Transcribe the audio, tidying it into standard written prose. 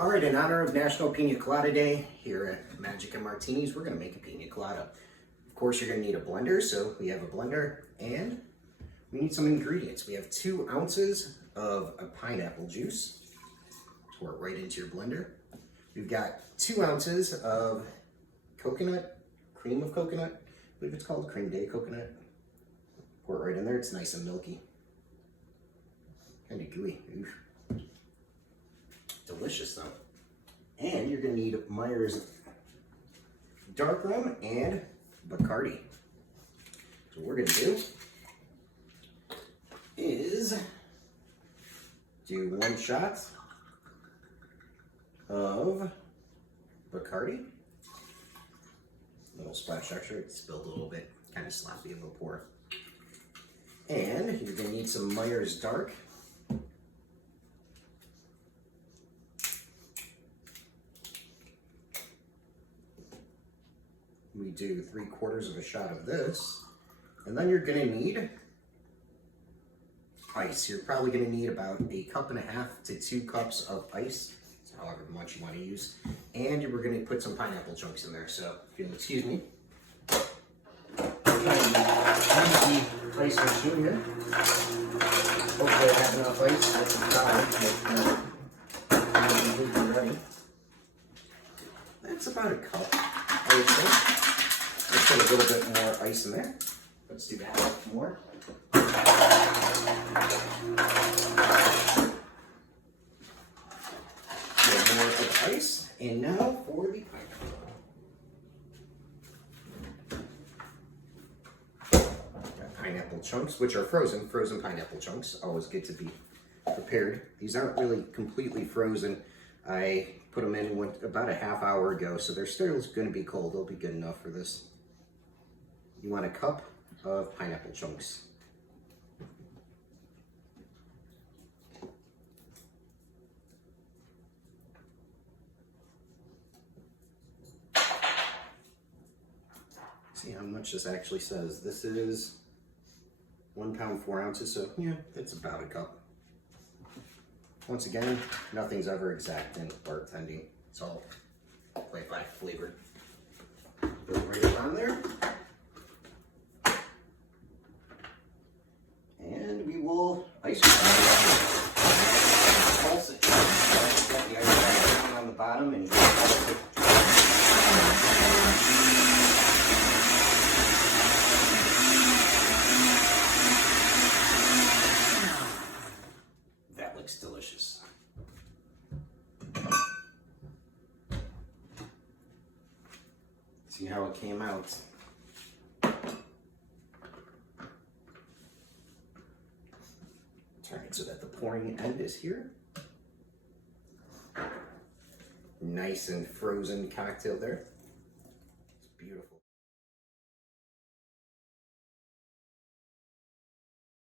All right, in honor of National Piña Colada Day, here at Magic and Martinis, we're gonna make a piña colada. Of course, you're gonna need a blender, so we have a blender, and we need some ingredients. We have 2 ounces of a pineapple juice. Pour it right into your blender. We've got 2 ounces of coconut, cream of coconut. I believe it's called cream day coconut. Pour it right in there, it's nice and milky. Kind of gooey. Oof. Delicious though. And you're gonna need Myers dark rum and Bacardi. So what we're gonna do is do 1 shot of Bacardi. A little splash extra, it spilled a little bit, kind of sloppy, a little pour. And you're gonna need some Myers dark. We do 3/4 of a shot of this, and then you're gonna need ice. You're probably gonna need about 1.5 cups to 2 cups of ice, however much you want to use. And we're gonna put some pineapple chunks in there, so if you'll excuse me. I'm trying to use the ice machine here. Hopefully I have enough ice at the time, but completely ready. That's about 1 cup, I would say. Let's put a little bit more ice in there. Let's do half more. A little more of ice. And now for the pineapple. Got pineapple chunks, which are frozen pineapple chunks. Always good to be prepared. These aren't really completely frozen. I put them in about a half hour ago, so they're still going to be cold. They'll be good enough for this. You want 1 cup of pineapple chunks. See how much this actually says. This is 1 pound 4 ounces, so yeah, it's about 1 cup. Once again, nothing's ever exact in bartending. It's all play by flavor. Put it right on there. And we will ice it. Pulse it. Get the ice down on the bottom and that looks delicious. See how it came out. Turn it so that the pouring end is here. Nice and frozen cocktail there. It's beautiful.